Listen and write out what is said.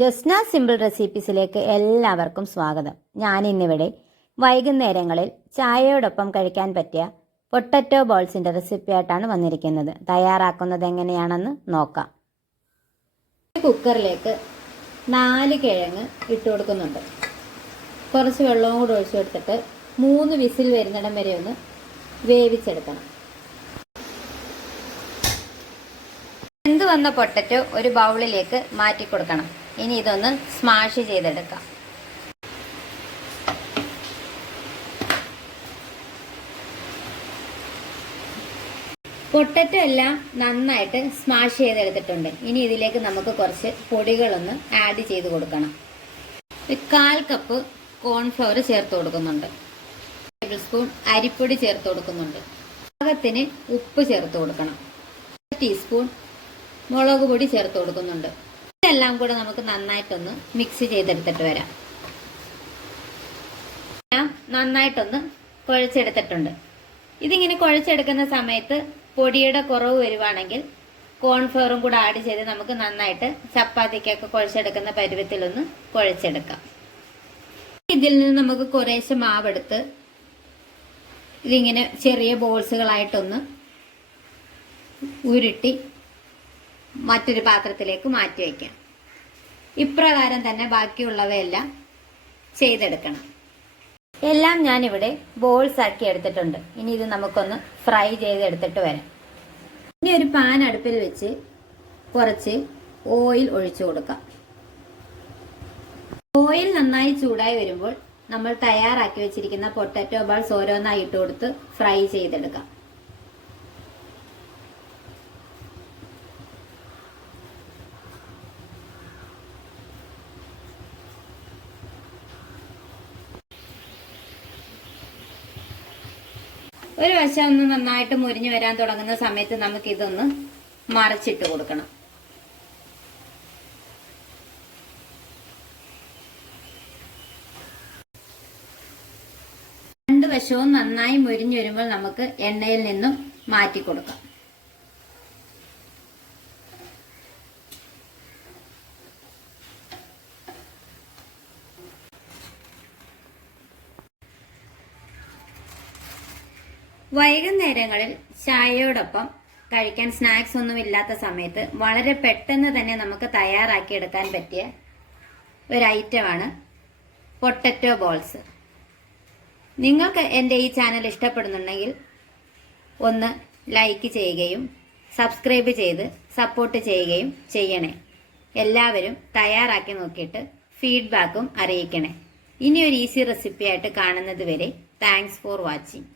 Jasna simple റെസിപ്പീസിലേക്ക് എല്ലാവർക്കും സ്വാഗതം. ഞാനിന്നിവിടെ വൈകുന്നേരങ്ങളിൽ ചായയോടൊപ്പം കഴിക്കാൻ പറ്റിയ പൊട്ടറ്റോ ബോൾസിൻ്റെ റെസിപ്പിയായിട്ടാണ് വന്നിരിക്കുന്നത്. തയ്യാറാക്കുന്നത് എങ്ങനെയാണെന്ന് നോക്കാം. കുക്കറിലേക്ക് 4 കിഴങ്ങ് ഇട്ട് കൊടുക്കുന്നുണ്ട്. കുറച്ച് വെള്ളവും കൂടി ഒഴിച്ചു കൊടുത്തിട്ട് 3 വിസിൽ വരുന്നിടം വരെ ഒന്ന് വേവിച്ചെടുക്കണം. വെന്ത് വന്ന പൊട്ടറ്റോ ഒരു ബൗളിലേക്ക് മാറ്റി കൊടുക്കണം. ഇനി ഇതൊന്ന് സ്മാഷ് ചെയ്തെടുക്കാം. പൊട്ടറ്റോ എല്ലാം നന്നായിട്ട് സ്മാഷ് ചെയ്തെടുത്തിട്ടുണ്ട്. ഇനി ഇതിലേക്ക് നമുക്ക് കുറച്ച് പൊടികളൊന്ന് ആഡ് ചെയ്ത് കൊടുക്കണം. 1/4 കപ്പ് കോൺഫ്ലവർ ചേർത്ത് കൊടുക്കുന്നുണ്ട്. 1 ടേബിൾ സ്പൂൺ അരിപ്പൊടി ചേർത്ത് കൊടുക്കുന്നുണ്ട്. പാകത്തിന് ഉപ്പ് ചേർത്ത് കൊടുക്കണം. 1 ടീസ്പൂൺ മുളക് പൊടി ചേർത്ത് കൊടുക്കുന്നുണ്ട്. ഇതെല്ലാം കൂടെ നമുക്ക് നന്നായിട്ടൊന്ന് മിക്സ് ചെയ്തെടുത്തിട്ട് വരാം. ഞാൻ നന്നായിട്ടൊന്ന് കുഴച്ചെടുത്തിട്ടുണ്ട്. ഇതിങ്ങനെ കുഴച്ചെടുക്കുന്ന സമയത്ത് പൊടിയുടെ കുറവ് വരുവാണെങ്കിൽ കോൺഫ്ലവറും കൂടെ ആഡ് ചെയ്ത് നമുക്ക് നന്നായിട്ട് ചപ്പാത്തിക്കൊക്കെ കുഴച്ചെടുക്കുന്ന പരുവത്തിലൊന്ന് കുഴച്ചെടുക്കാം. ഇതിൽ നിന്ന് നമുക്ക് കുറേശ്ശെ മാവെടുത്ത് ഇതിങ്ങനെ ചെറിയ ബോൾസുകളായിട്ടൊന്ന് ഉരുട്ടി മറ്റൊരു പാത്രത്തിലേക്ക് മാറ്റി വയ്ക്കാം. ഇപ്രകാരം തന്നെ ബാക്കിയുള്ളവയെല്ലാം ചെയ്തെടുക്കണം. എല്ലാം ഞാനിവിടെ ബോൾസ് ആക്കി എടുത്തിട്ടുണ്ട്. ഇനി ഇത് നമുക്കൊന്ന് ഫ്രൈ ചെയ്തെടുത്തിട്ട് വരാം. ഇനി ഒരു പാൻ അടുപ്പിൽ വെച്ച് കുറച്ച് ഓയിൽ ഒഴിച്ചു കൊടുക്കാം. ഓയിൽ നന്നായി ചൂടായി വരുമ്പോൾ നമ്മൾ തയ്യാറാക്കി വെച്ചിരിക്കുന്ന പൊട്ടറ്റോ ബോൾസ് ഓരോന്നായി ഇട്ട് കൊടുത്ത് ഫ്രൈ ചെയ്തെടുക്കാം. ഒരു വശം ഒന്ന് നന്നായിട്ട് മുരിഞ്ഞു വരാൻ തുടങ്ങുന്ന സമയത്ത് നമുക്ക് ഇതൊന്ന് മറിച്ചിട്ട് കൊടുക്കണം. രണ്ട് വശവും നന്നായി മുരിഞ്ഞു വരുമ്പോൾ നമുക്ക് എണ്ണയിൽ നിന്നും മാറ്റി കൊടുക്കാം. വൈകുന്നേരങ്ങളിൽ ചായയോടൊപ്പം കഴിക്കാൻ സ്നാക്സ് ഒന്നും ഇല്ലാത്ത സമയത്ത് വളരെ പെട്ടെന്ന് തന്നെ നമുക്ക് തയ്യാറാക്കിയെടുക്കാൻ പറ്റിയ ഒരു ഐറ്റമാണ് പൊട്ടറ്റോ ബോൾസ്. നിങ്ങൾക്ക് എൻ്റെ ഈ ചാനൽ ഇഷ്ടപ്പെടുന്നുണ്ടെങ്കിൽ ഒന്ന് ലൈക്ക് ചെയ്യുകയും സബ്സ്ക്രൈബ് ചെയ്ത് സപ്പോർട്ട് ചെയ്യുകയും ചെയ്യണേ. എല്ലാവരും തയ്യാറാക്കി നോക്കിയിട്ട് ഫീഡ്ബാക്കും അറിയിക്കണേ. ഇനി ഒരു ഈസി റെസിപ്പി ആയിട്ട് കാണുന്നത് വരെ താങ്ക്സ് ഫോർ വാച്ചിങ്.